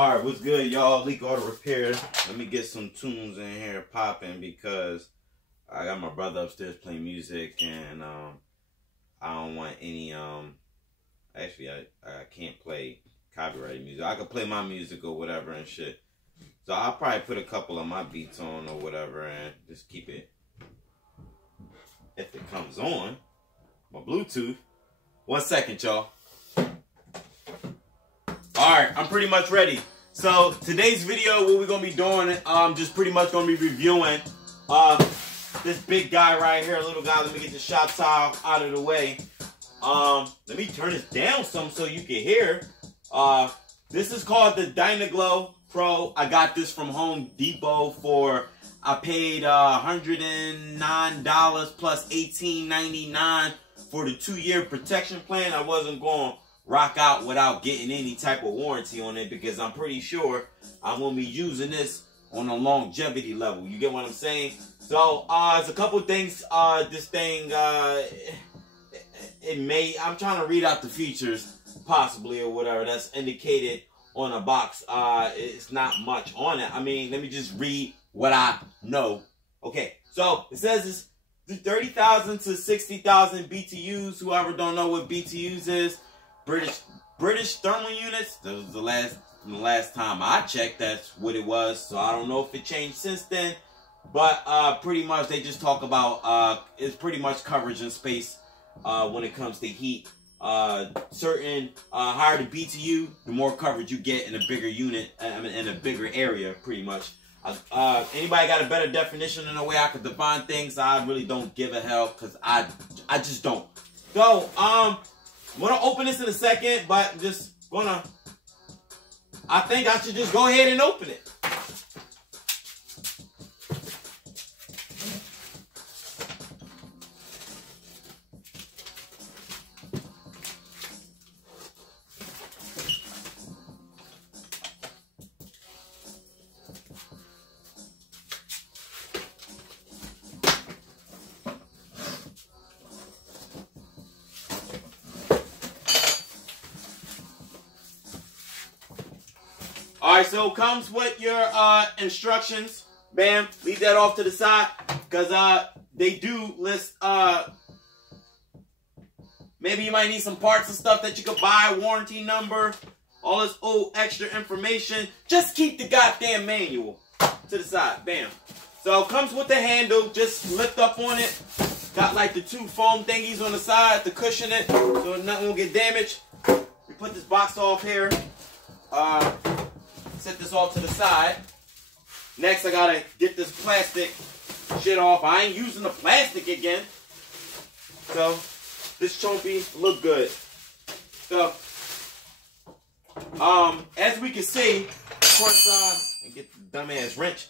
Alright, what's good, y'all? Leekautorepair. Let me get some tunes in here popping because I got my brother upstairs playing music and I don't want any actually I can't play copyrighted music. I can play my music or whatever and shit. So I'll probably put a couple of my beats on or whatever and just keep it if it comes on. My Bluetooth. 1 second, y'all. Alright, I'm pretty much ready. So today's video, what we're gonna be doing, just pretty much gonna be reviewing this big guy right here, little guy. Let me get the shot tile out of the way. Let me turn this down some so you can hear. This is called the Dyna Glo Pro. I got this from Home Depot for, I paid $109 plus $18.99 for the 2-year protection plan. I wasn't going to rock out without getting any type of warranty on it because I'm pretty sure I'm going to be using this on a longevity level. You get what I'm saying? So, there's a couple things, this thing, I'm trying to read out the features, possibly, or whatever, that's indicated on a box. It's not much on it. I mean, let me just read what I know. Okay, so it says it's 30,000 to 60,000 BTUs. Whoever don't know what BTUs is, British thermal units. That was the last time I checked. That's what it was. So I don't know if it changed since then. But pretty much they just talk about it's pretty much coverage in space when it comes to heat. Certain higher the BTU, the more coverage you get in a bigger unit, in a bigger area, pretty much. Anybody got a better definition in a way I could define things? I really don't give a hell because I just don't. So I'm gonna open this in a second, but I think I should just go ahead and open it. Alright, so it comes with your instructions. Bam, leave that off to the side because they do list maybe you might need some parts and stuff that you could buy, warranty number, all this old extra information. Just keep the goddamn manual to the side. Bam. So it comes with the handle, just lift up on it. Got like the 2 foam thingies on the side to cushion it so nothing will get damaged. We put this box off here. Set this off to the side. Next, I gotta get this plastic shit off. I ain't using the plastic again. So, this chompy look good. So, as we can see, of course, and get the dumbass wrench.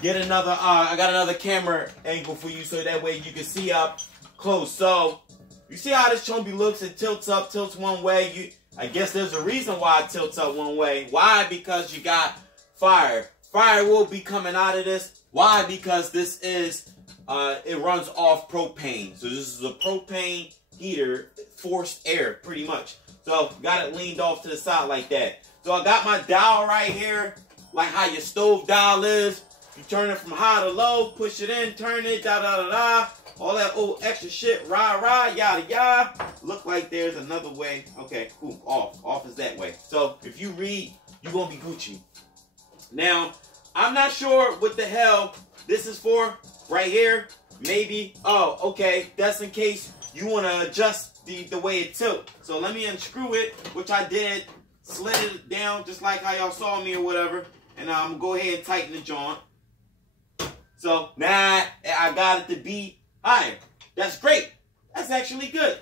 Get another, I got another camera angle for you so that way you can see up close. So, you see how this chompy looks? It tilts up, tilts one way. I guess there's a reason why it tilts up one way. Why? Because you got fire. Fire will be coming out of this. Why? Because this is, it runs off propane. So this is a propane heater, forced air, pretty much. So got it leaned off to the side like that. So I got my dial right here, like how your stove dial is. You turn it from high to low, push it in, turn it, da-da-da-da. All that old extra shit, rah, yada, yada. Look like there's another way. Okay, cool, off. Off is that way. So, if you read, you're going to be Gucci. Now, I'm not sure what the hell this is for right here. Maybe, oh, okay, that's in case you want to adjust the way it tilts. So, let me unscrew it, which I did. Slid it down just like how y'all saw me or whatever. And I'm going to go ahead and tighten the joint. So, now I got it to be higher. That's great. That's actually good.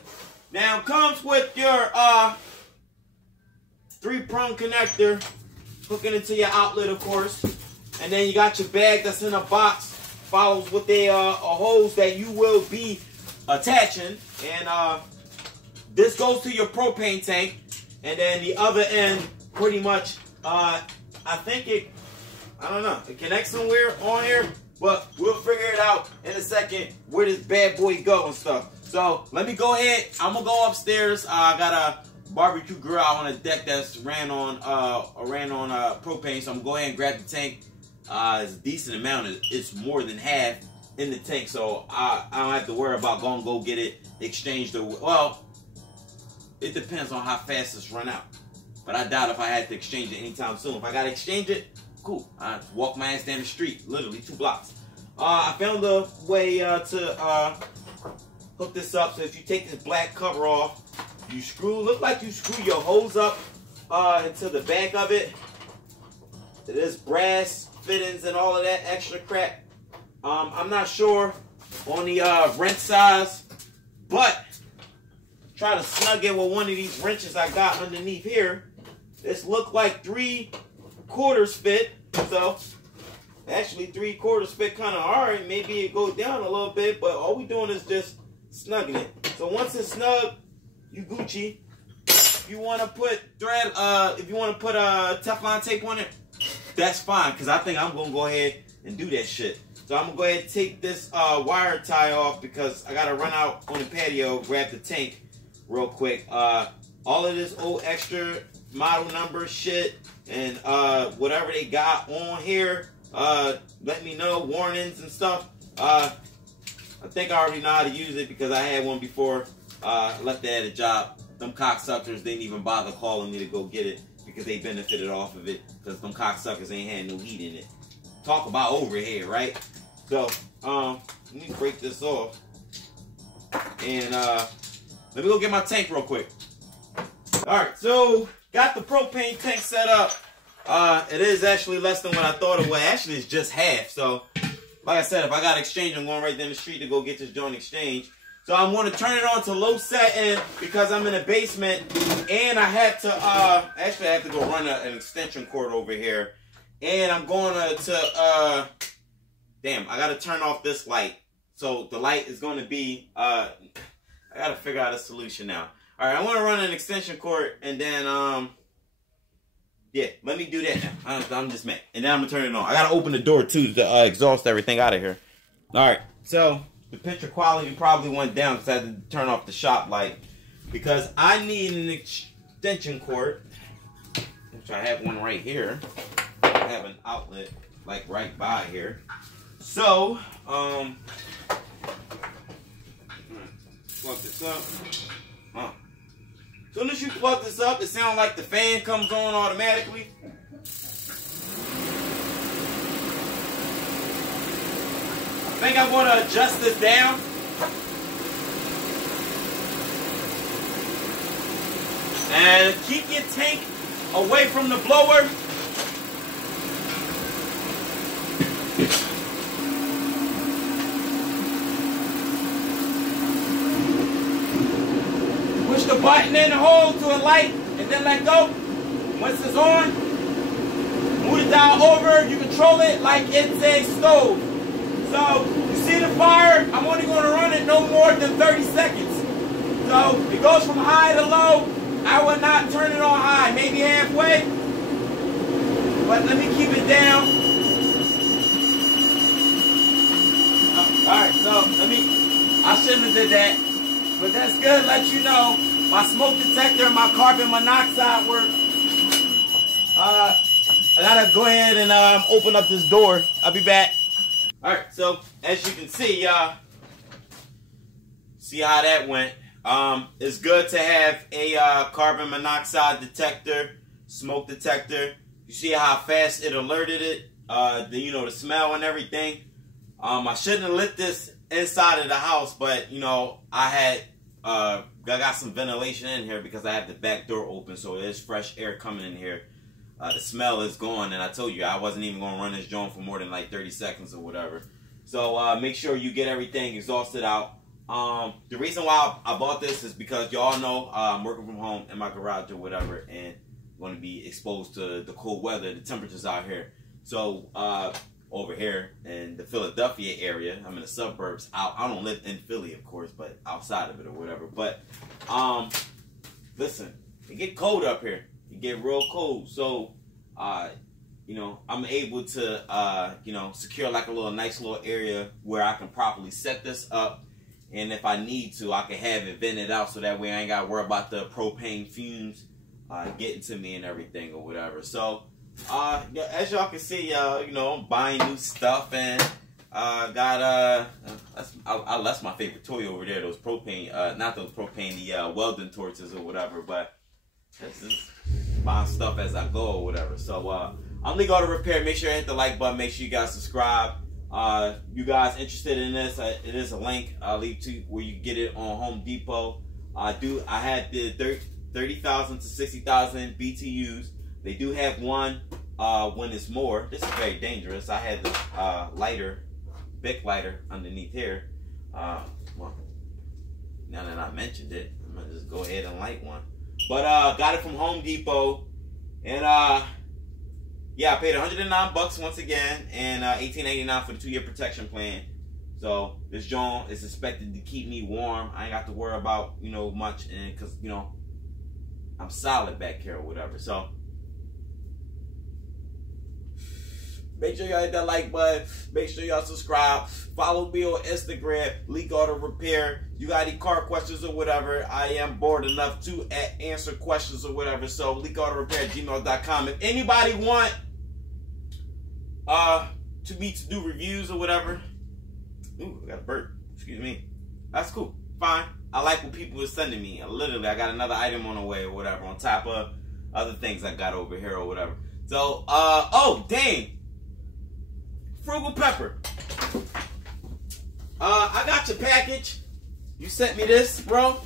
Now it comes with your 3-prong connector, hooking into your outlet, of course. And then you got your bag that's in a box, follows with a hose that you will be attaching. And this goes to your propane tank. And then the other end, pretty much, I think it, I don't know, it connects somewhere on here. But we'll figure it out in a second where this bad boy go and stuff. So let me go ahead. I'm going to go upstairs. I got to barbecue grill out on a deck that's ran on propane. So I'm gonna go ahead and grab the tank. It's a decent amount. It's more than half in the tank, so I don't have to worry about going to go get it exchanged. Well, it depends on how fast it's run out. But I doubt if I had to exchange it anytime soon. If I gotta exchange it, cool. I walk my ass down the street, literally 2 blocks. I found a way to hook this up. So if you take this black cover off, you look like you screw your hose up into the back of it. It is brass fittings and all of that extra crap. I'm not sure on the wrench size, but try to snug it with one of these wrenches I got underneath here. This look like 3/4 fit, so actually 3/4 fit kind of hard. Maybe it go down a little bit, but all we doing is just snugging it. So once it's snug, you Gucci. If you want to put Teflon tape on it, that's fine, because I think I'm gonna go ahead and do that shit. So I'm gonna go ahead and take this wire tie off because I gotta run out on the patio, grab the tank real quick. All of this old extra model number shit and whatever they got on here, let me know, warnings and stuff. I think I already know how to use it because I had one before. I left it at a job. Them cocksuckers didn't even bother calling me to go get it because they benefited off of it, because them cocksuckers ain't had no heat in it. Talk about overhead, right? So let me break this off and let me go get my tank real quick. Alright, so got the propane tank set up. It is actually less than what I thought it was. Actually, it's just half. So, like I said, if I got exchange, I'm going right down the street to go get this joint exchange. So I'm going to turn it on to low setting because I'm in the basement, and I have to actually I have to go run an extension cord over here, and I'm going to damn, I got to turn off this light. So the light is going to be I got to figure out a solution now. All right, I want to run an extension cord, and then yeah, let me do that now. I'm just mad, and then I'm gonna turn it on. I gotta open the door too to exhaust everything out of here. All right, so the picture quality probably went down because I had to turn off the shop light because I need an extension cord, which I have one right here. I have an outlet like right by here. So plug this up. As soon as you plug this up, it sounds like the fan comes on automatically. I think I'm going to adjust this down. And keep your tank away from the blower. Push the button in the hole to a light and then let go. Once it's on, move the dial over. You control it like it's a stove. So you see the fire? I'm only going to run it no more than 30 seconds. So it goes from high to low. I would not turn it on high, maybe halfway. But let me keep it down. Alright, so I shouldn't have did that. But that's good, let you know. My smoke detector and my carbon monoxide work. I gotta go ahead and open up this door. I'll be back. Alright, so as you can see, see how that went. It's good to have a carbon monoxide detector, smoke detector. You see how fast it alerted it, the smell and everything. I shouldn't have lit this inside of the house, but I got some ventilation in here because I have the back door open, so there's fresh air coming in here. The smell is gone, and I told you I wasn't even gonna run this joint for more than like 30 seconds or whatever. So make sure you get everything exhausted out. The reason why I bought this is because y'all know I'm working from home in my garage or whatever, and I'm going to be exposed to the cold weather, the temperatures out here. So over here in the Philadelphia area, I'm in the suburbs. I don't live in Philly, of course, but outside of it or whatever. But listen, it get cold up here. It get real cold. So I'm able to secure like a nice little area where I can properly set this up And if I need to, I can have it vented out so that way I ain't got to worry about the propane fumes getting to me and everything or whatever. So, as y'all can see, you know, I'm buying new stuff and that's my favorite toy over there. Those propane, not those propane, the welding torches or whatever. But this is buying stuff as I go or whatever. So, I'm Leekautorepair. Make sure you hit the like button. Make sure you guys subscribe. You guys interested in this? It is a link I'll leave to where you get it on Home Depot. I had the 30,000 to 60,000 BTUs. They do have one when it's more. This is very dangerous. I had the lighter, Bic lighter underneath here. Well, now that I mentioned it, I'm gonna just go ahead and light one. But got it from Home Depot, and yeah, I paid $109 once again, and $18.89 for the 2-year protection plan. So this joint is expected to keep me warm. I ain't got to worry about, you know, much, and because, you know, I'm solid back here or whatever. So make sure y'all hit that like button. Make sure y'all subscribe. Follow me on Instagram, Leekautorepair. You got any car questions or whatever, I am bored enough to answer questions or whatever. So Leekautorepair@gmail.com. If anybody want to do reviews or whatever. Ooh, I got a burp. Excuse me. That's cool. Fine. I like what people are sending me. Literally, I got another item on the way or whatever, on top of other things I got over here or whatever. So, oh, dang. Frugal Pepper. I got your package. You sent me this, bro.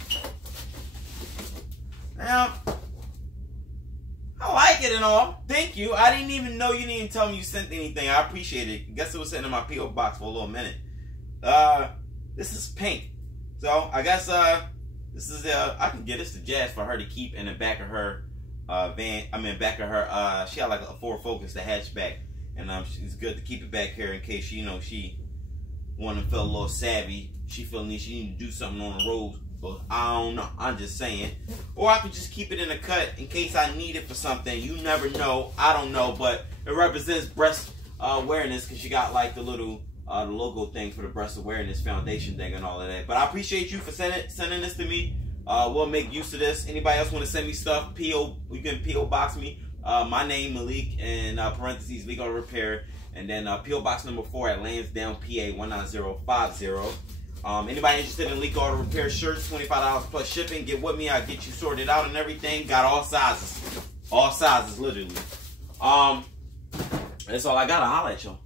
Now, I like it and all. Thank you. I didn't even know you didn't even tell me you sent anything. I appreciate it. I guess it was sitting in my P.O. box for a little minute. This is pink. So, I guess, this is, I can get this to Jazz for her to keep in the back of her, back of her, she had like a Ford Focus, the hatchback. And, it's good to keep it back here in case, you know, she want to feel a little savvy. She feel she need to do something on the road. But I don't know. I'm just saying. Or I could just keep it in the cut in case I need it for something. You never know. I don't know. But it represents breast awareness because she got like the little the logo thing for the breast awareness foundation thing and all of that. But I appreciate you for sending this to me. We'll make use of this. Anybody else want to send me stuff? You can P.O. box me. My name Malik and parentheses Leekautorepair. And then P.O. Box number 4 at Lansdowne, PA 19050. Anybody interested in Leekautorepair shirts, $25 plus shipping, get with me. I'll get you sorted out and everything. Got all sizes. All sizes, literally. That's all I got. I'll holler at y'all.